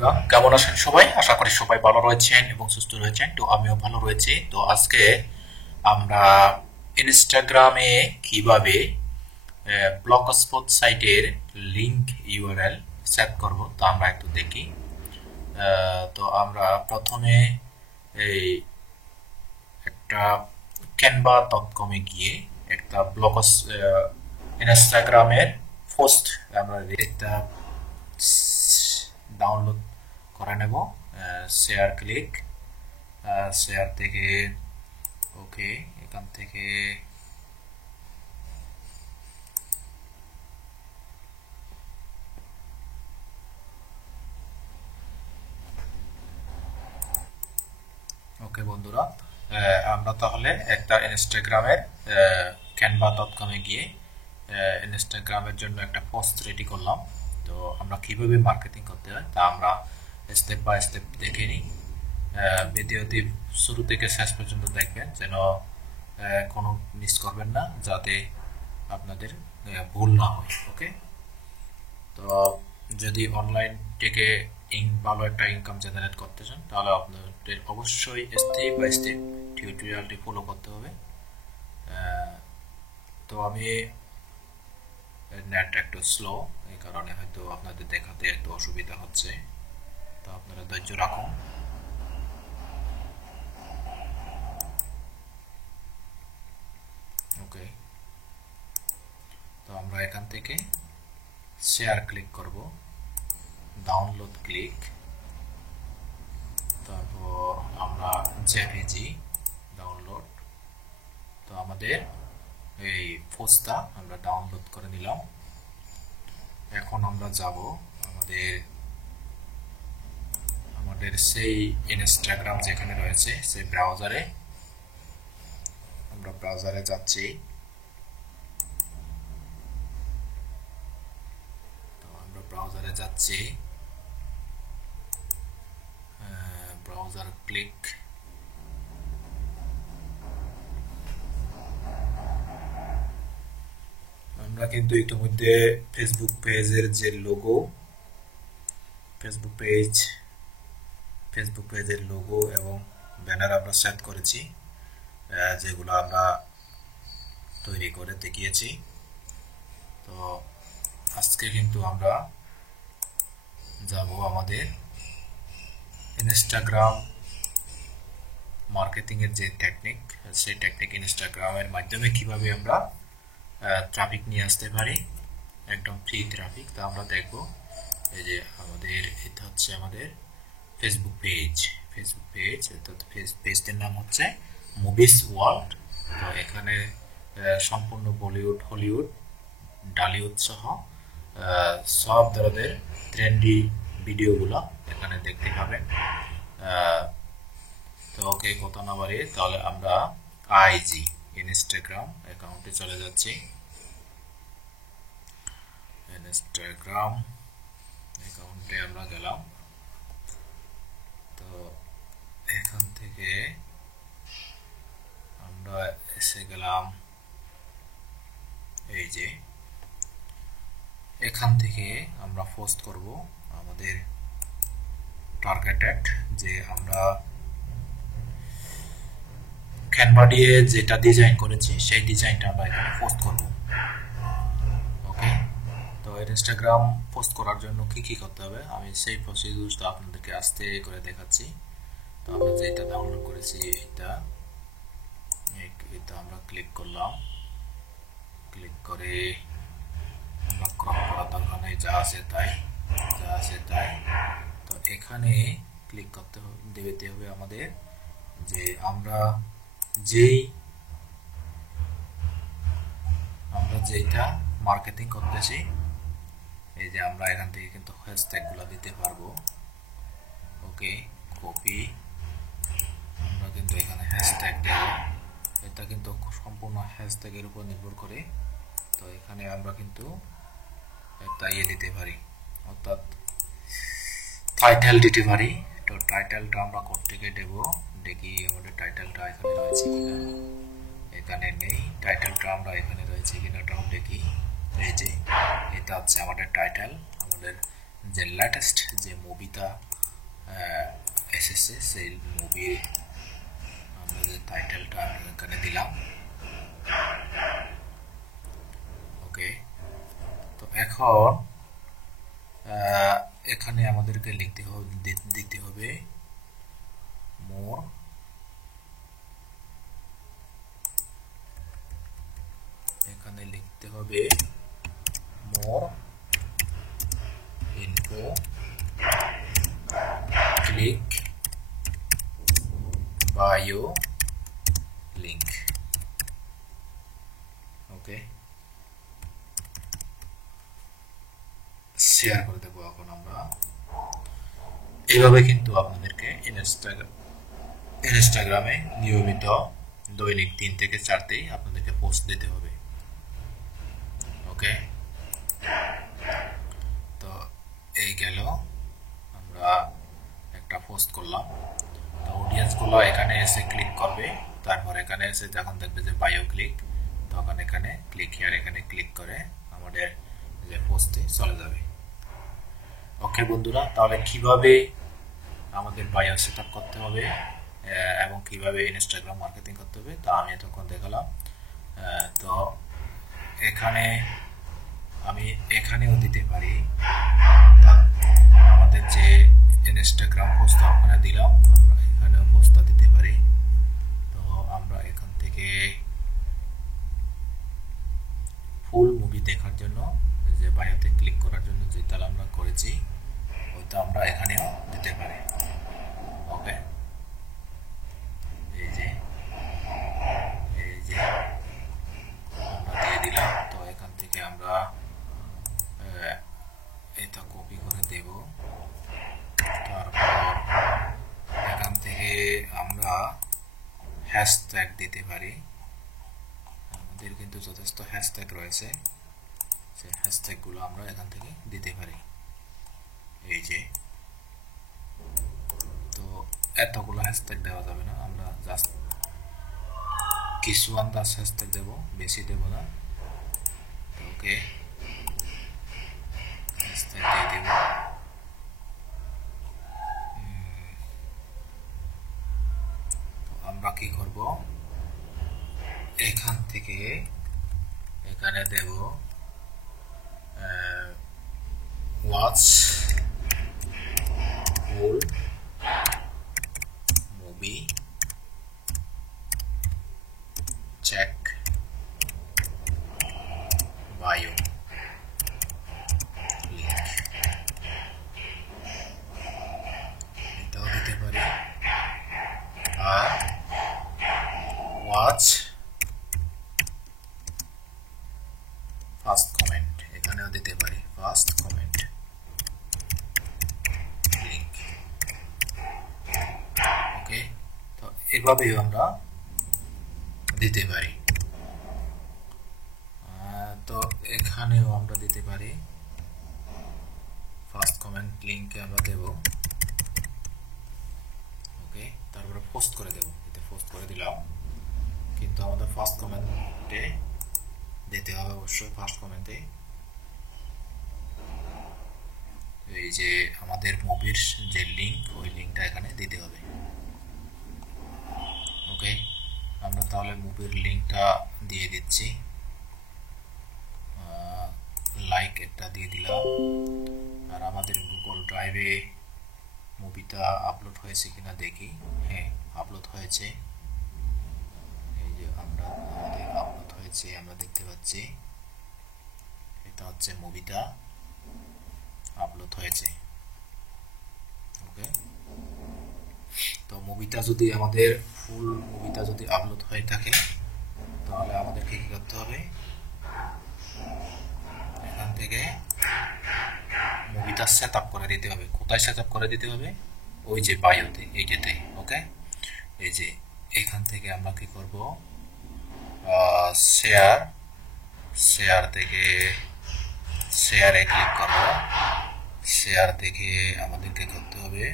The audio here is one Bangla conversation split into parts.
বন্ধুরা, কেমন আছেন সবাই? আশা করি সবাই ভালো রয়েছেন এবং সুস্থ রয়েছেন। তো আমিও ভালো রয়েছি। তো আজকে আমরা ইনস্টাগ্রামে কিভাবে ব্লগস্পট সাইটের লিংক ইউআরএল সেট করব তা আমরা একটু দেখি। তো আমরা প্রথমে এই একটা canva.com এ গিয়ে একটা ইনস্টাগ্রামের পোস্ট আমরা একটা ডাউনলোড করে নেব। শেয়ার ক্লিক, শেয়ার থেকে ওকে, এখান থেকে ওকে বন্ধুরা, আমরা তাহলে একটা ইনস্টাগ্রামের canva.com এ গিয়ে ইনস্টাগ্রামের জন্য একটা পোস্ট রেডি করলাম। তো আমরা কিভাবে মার্কেটিং করতে হয় তা আমরা স্টেপ বাই স্টেপ দেখে নিই। ভিডিওটি শুরু থেকে শেষ পর্যন্ত দেখবেন, যেন কোনো মিস করবেন না, যাতে আপনাদের ভুল না হয়। ওকে, তো যদি অনলাইন থেকে ভালো একটা ইনকাম জেনারেট করতে চান তাহলে আপনাদের অবশ্যই স্টেপ বাই স্টেপ টিউটোরিয়ালটি ফলো করতে হবে। তো আমি নেট একটু স্লো, এই কারণে হয়তো আপনাদের দেখাতে একটু অসুবিধা হচ্ছে, তো আপনারা ধৈর্য রাখুন। ওকে, তো আমরা এখান থেকে শেয়ার ক্লিক করব, ডাউনলোড ক্লিক, তারপর আমরা জেপিজি ডাউনলোড। তো আমাদের এই পোস্টটা আমরা ডাউনলোড করে নিলাম। এখন আমরা যাব আমাদের সেই ইনস্টাগ্রাম যেখানে রয়েছে সেই ব্রাউজারে। আমরা ব্রাউজারে যাচ্ছি। তো আমরা ব্রাউজারে যাচ্ছি, ব্রাউজার ক্লিক, আমরা কিন্তু ইতিমধ্যে ফেসবুক পেজের যে লোগো, ফেসবুক পেজের লোগো এবং ব্যানার আমরা সেট করেছি, যেগুলো আমরা তৈরি করে দেখিয়েছি। তো আজকে কিন্তু আমরা যাব আমাদের ইনস্টাগ্রাম মার্কেটিং এর যে টেকনিক, সেই টেকনিক ইনস্টাগ্রামের মাধ্যমে কিভাবে আমরা ট্রাফিক নিয়ে আসতে পারি, একদম ফ্রি ট্রাফিক। তা আমরা দেখব। এই যে এটা হচ্ছে আমাদের ফেসবুক পেজ, পেজটির নাম হচ্ছে মুভিস ওয়ার্ল্ড। তো এখানে সম্পূর্ণ বলিউড, হলিউড, ডালিউড সহ সব ধরনের ট্রেন্ডি ভিডিওগুলো এখানে দেখতে পাবেন। তো ওকে, কথা না বাড়িয়ে তাহলে আমরা আইজি ইনস্টাগ্রাম অ্যাকাউন্টে চলে যাচ্ছি। ইনস্টাগ্রাম অ্যাকাউন্টে আমরা গেলাম। তো এখান থেকে আমরা এসে গেলাম এই যে, এখান থেকে আমরা পোস্ট করব আমাদের টার্গেটেড, যে আমরা ক্যানভা দিয়ে যেটা ডিজাইন করেছি সেই ডিজাইনটা আমরা এখানে পোস্ট করব। ওকে, তো ইনস্টাগ্রাম পোস্ট করার জন্য কি কি করতে হবে আমি সেই প্রসিডিউরটা আপনাদেরকে আস্তে করে দেখাচ্ছি। তো আমরা যেটা ডাউনলোড করেছি এটা আমরা ক্লিক করলাম, ক্লিক করে আমরা ক্রপ করার দরকার নেই, যা আছে তাই। তো এখানে ক্লিক করতে হবে আমাদের, যে আমরা যেটা মার্কেটিং করতেছি, এই যে আমরা এখান থেকে কিন্তু হ্যাশট্যাগ গুলো দিতে পারবো। ওকে, কপি, আমরা কিন্তু এখানে হ্যাশট্যাগ দেব। এটা কিন্তু সম্পূর্ণ হ্যাশট্যাগের উপর নির্ভর করে। তো এখানে আমরা কিন্তু একটা দিতে পারি, অর্থাৎ টাইটেল দিতে পারি। তো টাইটেলটা আমরা কোত্থেকে দেব, দেখি আমাদের টাইটেলটা এখানে রয়েছে কিনা। এখানে নেই, টাইটেলটা আমরা এখানে রয়েছে কিনা ওটাও দেখি। এই যে এটা হচ্ছে আমাদের টাইটেল, আমাদের যে লেটেস্ট যে মুভিটা এসেছে সেই মুভির আমরা যে টাইটেলটা এখানে দিলাম। ওকে, তো এখন এখানে আমাদেরকে দিতে হবে মোর, এখানে লিখতে হবে মোর ইনফো ক্লিক বায়ো লিঙ্ক। ওকে, শেয়ার করে দেবো। এখন আমরা এইভাবে কিন্তু আপনাদেরকে ইনস্টাগ্রামে নিয়মিত দৈনিক 3 থেকে 4তেই আপনাদেরকে পোস্ট দিতে হবে। ওকে, তো এই গেল, আমরা একটা পোস্ট করলাম। তো অডিয়েন্সগুলো এখানে এসে ক্লিক করবে, তারপর এখানে এসে যখন দেখবে যে বায়ো ক্লিক, তখন এখানে ক্লিক হিয়ার এখানে ক্লিক করে আমাদের যে পোস্টে চলে যাবে। ওকে বন্ধুরা, তাহলে কিভাবে আমাদের বায়ো সেটআপ করতে হবে এবং কিভাবে ইনস্টাগ্রাম মার্কেটিং করতে হবে তা আমি তখন দেখালাম। তো এখানে আমি এখানেও দিতে পারি, আমাদের যে ইনস্টাগ্রাম পোস্ট ওখানে দিলাম, আমরা এখানেও পোস্টটা দিতে পারি। তো আমরা এখান থেকে ফুল মুভি দেখার জন্য যে বায়োতে ক্লিক করার জন্য যে তাহলে আমরা করেছি ওইটা আমরা এখানেও দিতে পারি। ওকে, এই যে আমরা দিয়ে দিলাম। তো এখান থেকে আমরা এটা কপি করে দেব, তারপর এখান থেকে আমরা হ্যাশট্যাগ দিতে পারি। আমাদের কিন্তু যথেষ্ট হ্যাশট্যাগ রয়েছে, সেই হ্যাশট্যাগুলো আমরা এখান থেকে দিতে পারি। এই যে, তো এতগুলো হ্যাশট্যাগ দেওয়া যাবে না, আমরা জাস্ট কিছু আন্দাজ হ্যাশট্যাগ দেব, বেশি দেব না। ওকে, হ্যাশট্যাগ দিয়ে দেব। তো আমরা কি করব, এখান থেকে এখানে দেব watch full movie check bio link, এটাও দিতে পারি। আর ওয়াচ ফার্স্ট কমেন্ট এখানেও দিতে পারি, ফার্স্ট কমেন্ট লিঙ্ক। ওকে, তো এভাবেই আমরা দিতে পারি। তো এখানেও আমরা দিতে পারি, ফার্স্ট কমেন্ট লিঙ্কে আমরা দেব। ওকে, তারপরে পোস্ট করে দেব, এতে পোস্ট করে দিলাম। কিন্তু আমাদের ফার্স্ট কমেন্টে দিতে হবে অবশ্যই, ফার্স্ট কমেন্টে এই যে আমাদের মুভির যে লিঙ্ক, ওই লিঙ্কটা এখানে দিতে হবে। ওকে, আমরা তাহলে মুভির লিঙ্কটা দিয়ে দিচ্ছি, লাইক একটা দিয়ে দিলাম। আর আমাদের গুগল ড্রাইভে মুভিটা আপলোড হয়েছে কিনা দেখি। হ্যাঁ, আপলোড হয়েছে। এই যে আমাদের আপলোড হয়েছে, আমরা দেখতে পাচ্ছি এটা হচ্ছে মুভিটা আপলোড হয়েছে। ওকে, তো মুভিটা যদি আমাদের ফুল মুভিটা যদি আপলোড হয়ে থাকে তাহলে আমাদেরকে কি করতে হবে, এখান থেকে মুভিটা সেট আপ করে দিতে হবে। কোথায় সেট আপ করে দিতে হবে, ওই যে বায়োতে, এইটাতে। ওকে, এই যে এখান থেকে আমরা কি করব, শেয়ার থেকে শেয়ারে ক্লিক করব। শেয়ার থেকে আমাদেরকে করতে হবে,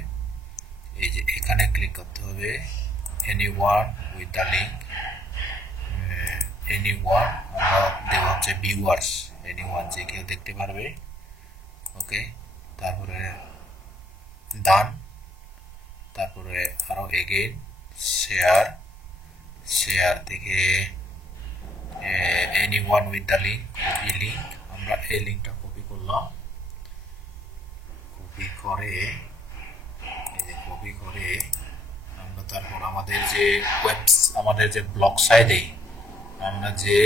এই যে এখানে ক্লিক করতে হবে, anyone with the link, anyone আমরা দেব হচ্ছে ভিউয়ার্স, এনিওয়ান যে কেউ দেখতে পারবে। ওকে, তারপরে ডান, তারপরে আরো এগেইন শেয়ার, শেয়ার থেকে anyone with the link, copy link, আমরা এই লিঙ্কটা কপি করলাম, কপি করে আমরা তারপর আমাদের যে ব্লগ সাইটে আমরা যে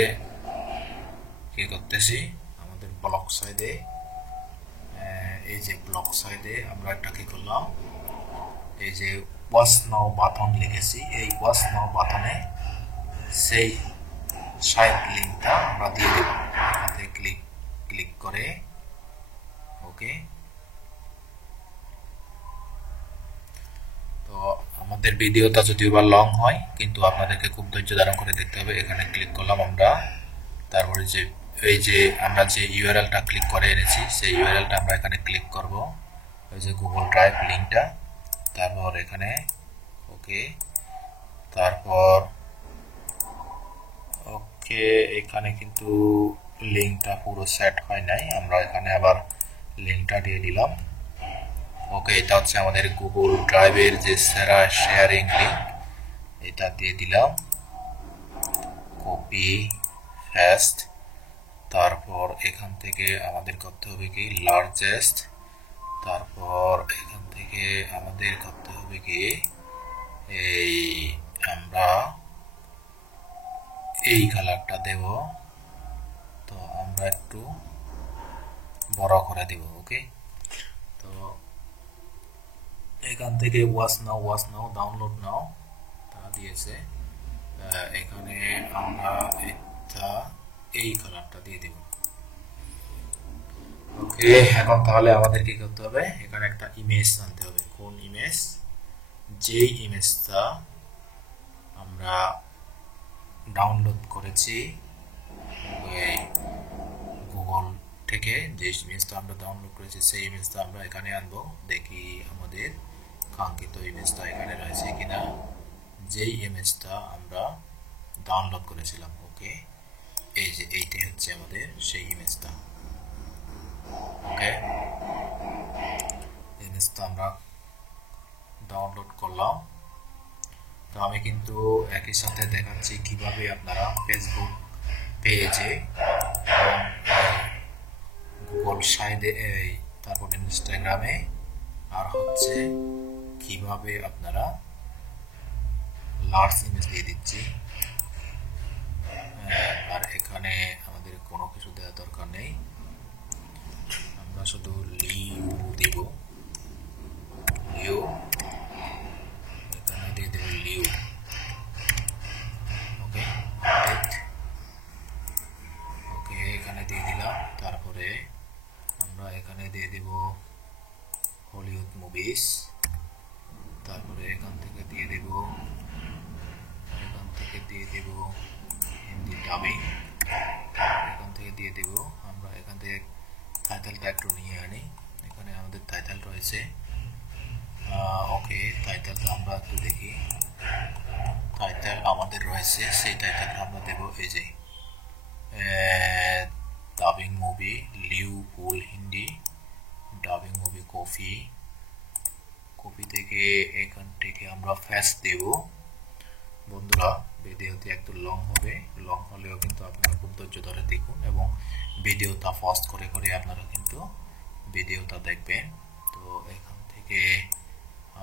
কি করতেছি, আমাদের ব্লগ সাইটে এই যে ব্লগ সাইটে আমরা একটা কি করলাম, এই যে ওয়াচ নাও বাটন লিখেছি, এই ওয়াচ নাও বাটনে সেই সাইট লিঙ্কটা আমরা দিয়ে দেব। এখানে ক্লিক করে ওকে। তো আমাদের ভিডিওটা যদিও বা লং হয়, কিন্তু আপনাদেরকে খুব ধৈর্য ধারণ করে দেখতে হবে। এখানে ক্লিক করলাম আমরা, তারপরে যে এই যে আমরা যে ইউআরএলটা ক্লিক করে এনেছি সেই ইউআরএলটা আমরা এখানে ক্লিক করব, ওই যে গুগল ড্রাইভ লিঙ্কটা, তারপর এখানে ওকে, তারপর ওকে। এখানে কিন্তু লিঙ্কটা পুরো সেট হয় নাই, আমরা এখানে আবার লিঙ্কটা দিয়ে দিলাম ওকে। এটা হচ্ছে আমাদের গুগল ড্রাইভের যে সেরা শেয়ারিং লিঙ্ক, এটা দিয়ে দিলাম, কপি পেস্ট। তারপর এখান থেকে আমাদের করতে হবে কি লার্জেস্ট, তারপর এখান থেকে আমাদের করতে হবে কি এই আমরা এই কালারটা দেব, তো আমরা একটু বড় করে দেব ওকে। তো এখান থেকে ওয়াচ নাও ডাউনলোড নাও তা দিয়েছে, এখানে আমরা একটা এই কালারটা দিয়ে দেব ওকে। এখন তাহলে আমাদের কি করতে হবে, এখানে একটা ইমেজ আনতে হবে। কোন ইমেজ? যেই ইমেজটা আমরা ডাউনলোড করেছি গুগল থেকে, যে ইমেজটা আমরা ডাউনলোড করেছি সেই ইমেজটা আমরা এখানে আনবো। দেখি আমাদের কাঙ্ক্ষিত ইমেজটা এখানে রয়েছে কিনা, যেই ইমেজটা আমরা ডাউনলোড করেছিলাম ওকে। এই যে এইটাই হচ্ছে আমাদের সেই ইমেজটা ওকে। ইমেজটা আমরা ডাউনলোড করলাম। তো আমি কিন্তু একই সাথে দেখাচ্ছি কিভাবে আপনারা ফেসবুক পেজে এবং গুগল সাইটে, তারপর ইনস্টাগ্রামে, আর হচ্ছে কিভাবে আপনারা লার্জ ইমেজ দিয়ে দিচ্ছি। আর এখানে আমাদের কোনো কিছু দেওয়ার দরকার নেই, আমরা শুধু লিউ দেব, লিউ এখানে দিয়ে দেব লিউ ওকে ওকে, এখানে দিয়ে দিলাম। তারপরে আমরা এখানে দিয়ে দেব হলিউড মুভিস, তারপরে এখান থেকে দিয়ে দেব হিন্দি ডাবিং, এখান থেকে দিয়ে দেব আমরা এখান থেকে টাইটেলটা একটু নিয়ে আনি। এখানে আমাদের টাইটেল রয়েছে ওকে। টাইটেলটা আমরা একটু দেখি, টাইটেল আমাদের রয়েছে, সেই টাইটেলটা আমরা দেব এই যে ডাবিং মুভি লিউ ফুল হিন্দি ডাবিং মুভি কপি থেকে এখান থেকে আমরা ফার্স্ট দেব। বন্ধুরা ভিডিওটি একটু লং হবে, লং হলেও কিন্তু আপনারা খুব ধৈর্য ধরে দেখুন এবং ভিডিওটা ফাস্ট করে করে আপনারা কিন্তু ভিডিওটা দেখবেন। তো এখান থেকে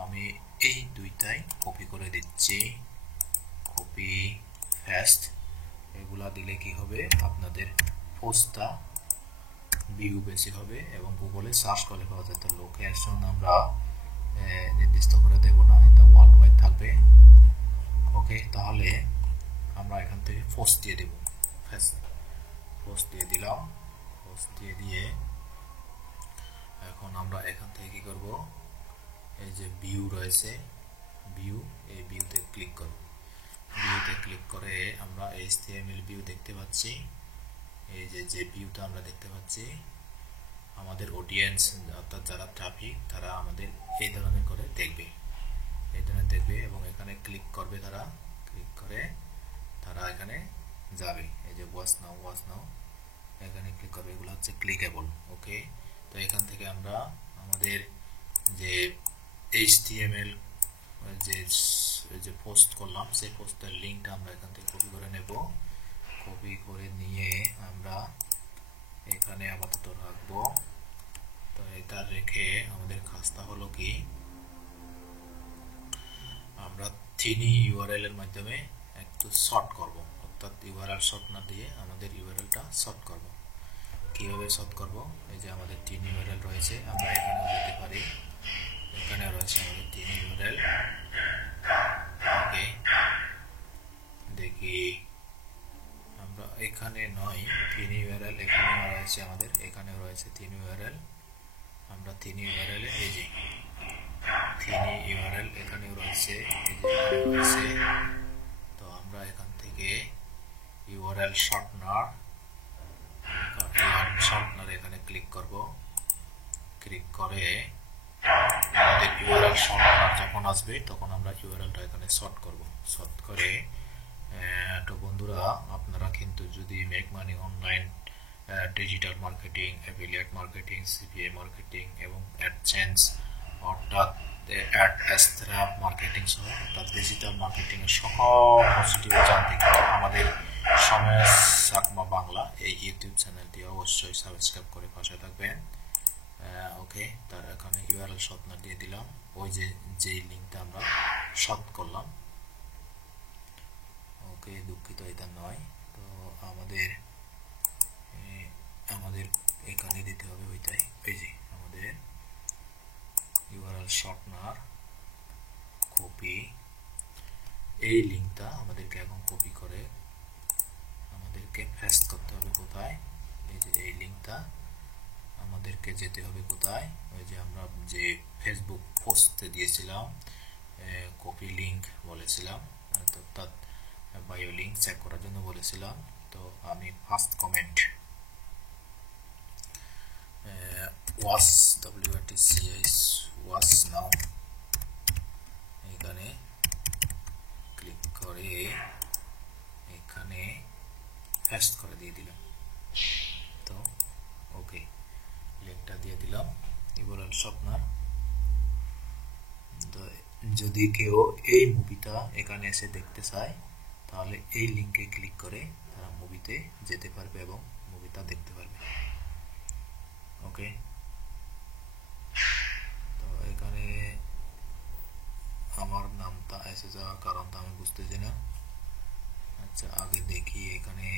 আমি এই দুইটাই কপি করে দিচ্ছি, কপি পেস্ট। এগুলা দিলে কি হবে, আপনাদের পোস্টটা ভিউ বেশি হবে এবং গুগলে সার্চ করলে পাওয়া যায়। তো লোকেশন আমরা নির্দিষ্ট করে দেব না, এটা ওয়ার্ল্ড ওয়াইড থাকবে ওকে। তাহলে আমরা এখান থেকে পোস্ট দিয়ে দেব, পোস্ট দিয়ে দিলাম, পোস্ট দিয়ে এখন আমরা এখান থেকে কি করব, এই যে ভিউ রয়েছে এই ভিউতে ক্লিক করব। ভিউতে ক্লিক করে আমরা HTML ভিউ দেখতে পাচ্ছি। এই যে ভিউটা আমরা দেখতে পাচ্ছি, আমাদের অডিয়েন্স অর্থাৎ যারা ট্রাফিক তারা আমাদের এই ধরনের করে দেখবে, এবং এখানে ক্লিক করবে, তারা ক্লিক করে তারা এখানে যাবে। এই যে ওয়াচ নাও এখানে ক্লিক করবে, এগুলো হচ্ছে ক্লিকেবল ওকে। তো এখান থেকে আমরা আমাদের যে HTML যে পোস্ট করলাম সেই পোস্টের লিঙ্কটা আমরা এখান থেকে কপি করে নেব। কপি করে নিয়ে আমরা এখানে আপাতত রাখবো। তো এটা রেখে আমাদের কাজটা হলো কি, আমরা থিনি ইউআরএল এর মাধ্যমে একটু শর্ট করব, অর্থাৎ ইউআরএল শর্ট না দিয়ে আমাদের ইউআরএলটা শর্ট করব। কিভাবে শর্ট করব? এই যে আমাদের তিন ইউআরএল রয়েছে, আমরা এখানে যেতে পারি, এখানে রয়েছে আমাদের তিন ইউআরএল। ওকে, দেখি আমরা এখানে নয়, তিন ইউআরএল এখানে রয়েছে আমাদের, এখানে রয়েছে তিন ইউআরএল। আমরা তিন ইউআরএল এই যে তিন ইউআরএল এখানে রয়েছে, এই যে এখানে রয়েছে। তো আমরা এখান থেকে ইউআরএল শর্টনার এখানে ক্লিক করব। ক্লিক করে আমাদের ইউআরএল শর্টনার যখন আসবে তখন আমরা ইউআরএলটা এখানে শর্ট করব। শর্ট করে তো বন্ধুরা, আপনারা কিন্তু যদি make money online digital marketing, affiliate marketing, CPA marketing এবং অ্যাডসেন্স অর্থাৎ অ্যাড মার্কেটিং সহ অর্থাৎ ডিজিটাল মার্কেটিং এর সকল পজিটিভ জানতে আমাদের সময় চাকমা বাংলা এই ইউটিউব চ্যানেলটি অবশ্যই সাবস্ক্রাইব করে পাশে থাকবেন। ওকে, তার এখানে ইউআরএল শর্টনার দিয়ে দিলাম, ওই যে লিঙ্কটা আমরা শর্ট করলাম। ওকে, দুঃখিত এটা নয়। তো আমাদের এখানে দিতে হবে ওইটাই, এই যে আমাদের ইউআরএল শর্টনার কপি। এই লিঙ্কটা আমাদেরকে এখন কপি করে আমাদেরকে পেস্ট করতে হবে কোথায়? এই যে এই লিঙ্কটা আমাদেরকে যেতে হবে কোথায়? ওই যে আমরা যে ফেসবুক পোস্টে দিয়েছিলাম কপি লিঙ্ক বলেছিলাম, অর্থাৎ বায়ো লিঙ্ক চেক করার জন্য বলেছিলাম। তো আমি first comment watch WATCH watch নাও এখানে ক্লিক করে এখানে পেস্ট করে দিয়ে দিলাম। তো ওকে, লিঙ্কটা দিয়ে দিলাম ইউআরএল শর্টনার। তো যদি কেউ এই মুভিটা এখানে এসে দেখতে চায় তাহলে এই লিঙ্কে ক্লিক করে তারা মুভিতে যেতে পারবে এবং মুভিটা দেখতে পারবে। ওকে, তো এখানে আমার নামটা এসে যাওয়ার কারণটা আমি বুঝতেছি না। আচ্ছা, আগে দেখি এখানে